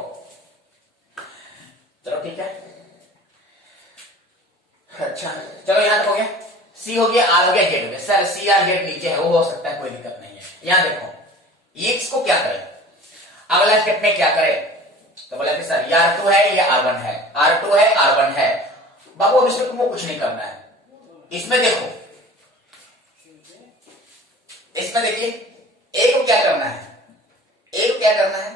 चलो ठीक है, अच्छा चलो यहां तक हो गया। सी हो गया, आर हो गया, जेड हो गया। सर सी आर जेड नीचे है, वो हो सकता है, कोई दिक्कत नहीं है। यहां देखो एक्स को क्या करे, अगला स्टेप में क्या करे? तो बोला कि सर ये R2 है, ये R1 है, R2 है, R1 है। बाबू अब इसमें तुमको कुछ नहीं करना है। इसमें देखो, इसमें देखिए ए को क्या करना है, ए को क्या करना है?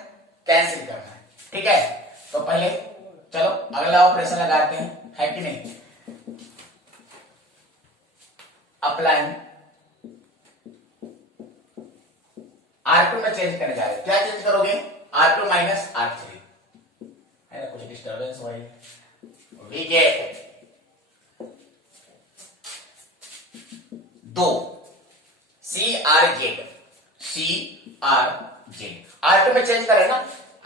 कैंसिल करना है। ठीक है, तो पहले चलो अगला ऑपरेशन लगाते हैं, है कि नहीं? अप्लाइंग R2 में चेंज करने जा रहे हैं। क्या चेंज करोगे? R2 माइनस R3, है ना? कुछ डिस्टर्बेंस हो रही है। We get 2 CRZ, CRZ। R2 में चेंज कर रहे हैं ना,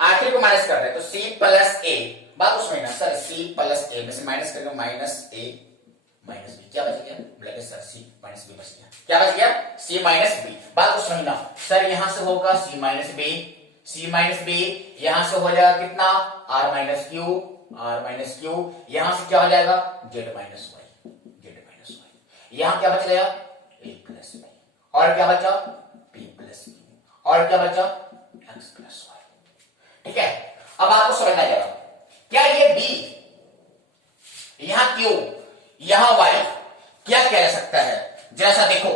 R3 को माइनस कर रहे हैं, तो C प्लस A। बात उसमें ना सर, C प्लस A में से माइनस करेंगे, माइनस A माइनस B। क्या बच गया? बोले सर C माइनस B बच गया। क्या बच गया? C minus B। बात उसमें ना सर, यहां से होगा C minus B, C minus B, यहां से हो जाएगा कितना? R minus Q, R minus Q, यहां से क्या हो जाएगा? Z minus Y, Z minus Y। यहां क्या बच गया? ए प्लस बी, और क्या बचा बी प्लस बी, और क्या बचा एक्स प्लस वाई। ठीक है, अब आपको समझना जाएगा क्या ये बी यहां क्यू यहां वाई क्या कह सकता है, जैसा देखो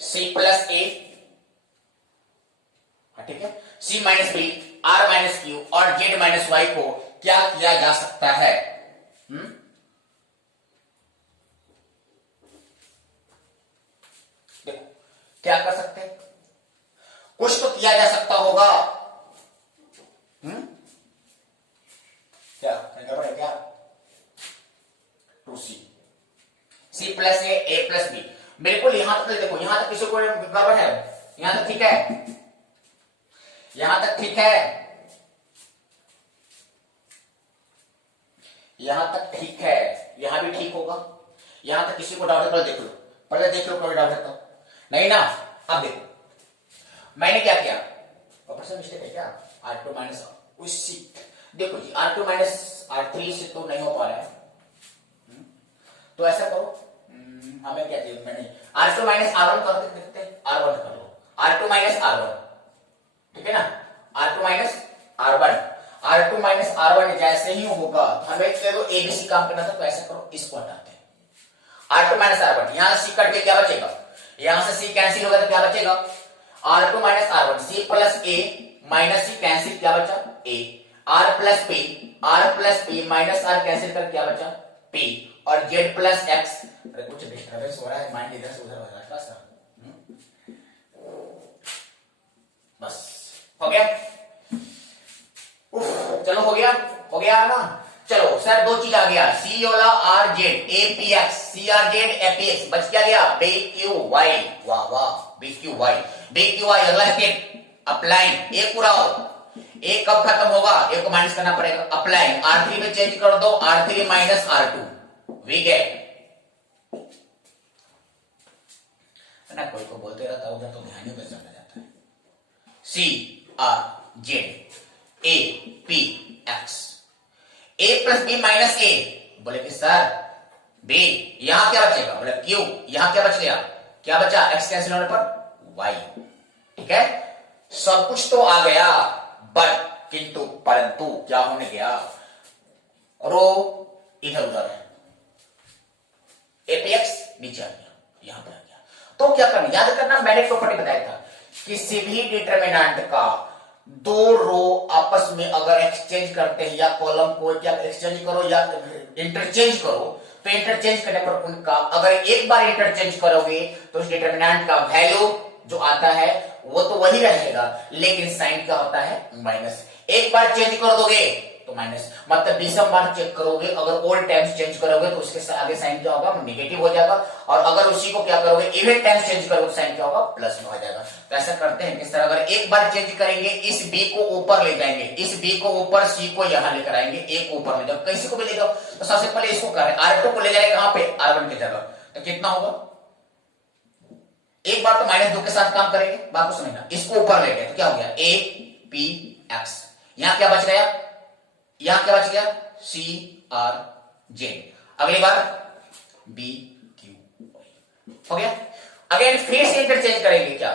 सी प्लस ए, ठीक है, C minus B, R minus Q और जेड माइनस वाई को क्या किया जा सकता है? देखो क्या कर सकते हैं, कुछ तो किया जा सकता होगा। क्या गड़बड़ है क्या? Two C plus A plus B, बिल्कुल यहां तक देखो, यहां तक किसी को गड़बड़ है? यहां तक ठीक है, यहां तक ठीक है, यहां तक ठीक है, यहां भी ठीक होगा। यहां तक किसी को डाउट है? पहले देख लो कोई डाउट है तो नहीं ना। अब देखो मैंने क्या किया, ऑपरेशन मिस्टेक है क्या? R2 माइनस उसी, देखो जी R2 माइनस R3 से तो नहीं हो पा रहा है, तो ऐसा करो, हमें क्या चाहिए, मैंने R2 माइनस R1 कर देखते हैं, R1 कर लो, R2 माइनस R1, ठीक है ना, R2 minus R1, R2 minus R1 जैसे ही होगा हमें तो ABC काम करना था, तो ऐसा करो इसको हटाते हैं, R2 माइनस R1, यहां से C कट के क्या बचेगा, यहां से C कैंसिल होगा तो क्या बचेगा R2 minus R1, C plus A minus C cancel, क्या बचा A, R plus P minus R cancel कर क्या बचा P, और Z प्लस X, अरे कुछ डिस्टर्बेंस हो रहा है, माइंड इधर से उधर हो रहा है सर, बस हो गया, चलो हो गया ना। चलो सर दो चीज आ गया, सी वाला R Z A P X, C R Z A P X, बच क्या गया बी क्यू वाई, वाह वाह बी क्यू वाई, अगला स्टेप अप्लाइंग, एक पूरा हो, एक कब खत्म होगा, एक को माइनस करना पड़ेगा, अप्लाइंग R3 में चेंज कर दो, R3 minus R2, we get ना, कोई को बोलते रहता है उधर तो ध्यान ही बच जाता है, C R Z A P X, A plus B minus A, बोले कि सर बी, यहां क्या बचेगा, बोले क्यू, यहां क्या बच गया, क्या बचा एक्स कैंसिल होने पर वाई, ठीक है, सब कुछ तो आ गया, बट किंतु परंतु क्या होने गया, रो इधर उधर है, एपीएक्स नीचे आ गया, यहां पर आ गया, तो क्या करना, याद करना मैंने प्रॉपर्टी बताया था, किसी भी डिटरमिनेंट का दो रो आपस में अगर एक्सचेंज करते हैं, या कॉलम को क्या एक्सचेंज करो या इंटरचेंज करो, तो इंटरचेंज करने पर उनका अगर एक बार इंटरचेंज करोगे तो उस डिटरमिनेंट का वैल्यू जो आता है वो तो वही रहेगा, लेकिन साइन क्या होता है माइनस, एक बार चेंज कर दोगे तो माइनस, मतलब 20 बार चेक करोगे, अगर ओल्ड टाइम्स चेंज करोगे तो उसके आगे साइन क्या होगा नेगेटिव हो जाएगा, और अगर उसी को क्या करोगे इवन टाइम्स चेंज करोगे तो साइन क्या होगा प्लस में हो जाएगा। तो ऐसा करते हैं किस तरह, अगर एक बार चेंज करेंगे इस बी को ऊपर ले जाएंगे, इस बी को ऊपर, सी को यहां लेकर आएंगे, ए को ऊपर ले जाओ, कैसे को भी ले जाओ, तो सबसे पहले इसको करें, R2 को ले जाए कहां पे R1 की जगह, तो कितना होगा, एक बार तो -2 के साथ काम करेंगे, बात को समझना, इसको ऊपर ले गए तो क्या हो गया ए पी एक्स, यहां क्या बच गया, यहां क्या बच गया सी आर जे, अगली बार बी क्यू हो गया, अगेन फिर से इंटरचेंज करेंगे क्या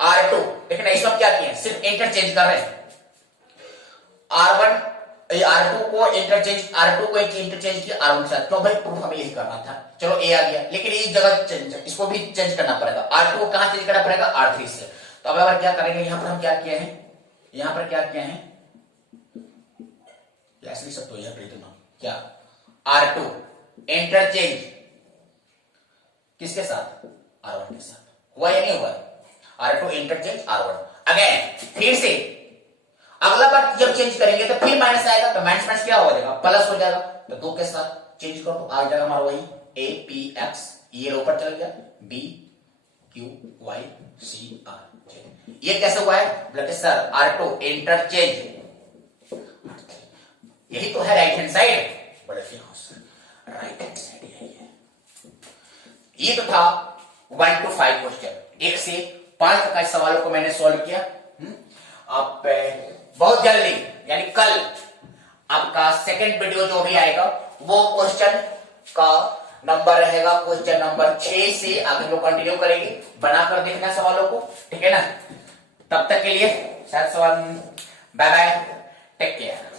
R2, लेकिन इसमें क्या किए सिर्फ इंटरचेंज कर रहे हैं, R2 को इंटरचेंज किया R1 के साथ, क्यों भाई प्रूफ हमें यही करना था, चलो ए आ गया, लेकिन इस जगह चेंज, इसको भी चेंज करना पड़ेगा, R2 को कहां चेंज करना पड़ेगा R3 से, तो अब क्या करेंगे, यहां पर हम क्या किए हैं, यहां पर क्या किए हैं, ऐसे लिख सकते हो यहां पर क्या R2 इंटरचेंज किसके साथ R1 के साथ, हुआ या नहीं हुआ, R2 इंटरचेंज R1, अगेन फिर से अगला बार जब चेंज करेंगे तो फिर माइनस आएगा, तो माइनस माइनस क्या हो जाएगा प्लस हो जाएगा, तो 2 के साथ चेंज करो तो आ जाएगा हमारा वही ए पी एक्स, ये ऊपर चला गया B Q Y C R J, ये कैसे हुआ है, बोले सर R2 इंटरचेंज, यही तो है राइट हैंड साइड, बोले हाँ सर राइट हैंड साइड यही है, ये तो था 1 to 5 क्वेश्चन, 1 से 5 तक के सवालों को मैंने सॉल्व किया। आप बहुत जल्दी यानी कल आपका सेकंड वीडियो जो भी आएगा वो क्वेश्चन का नंबर रहेगा क्वेश्चन नंबर 6 से। आगे लोग कंटिन्यू करेंगे, बनाकर देखना सवालों को, ठीक है ना। तब तक के लिए शायद सवाल, बाय बाय, टेक केयर।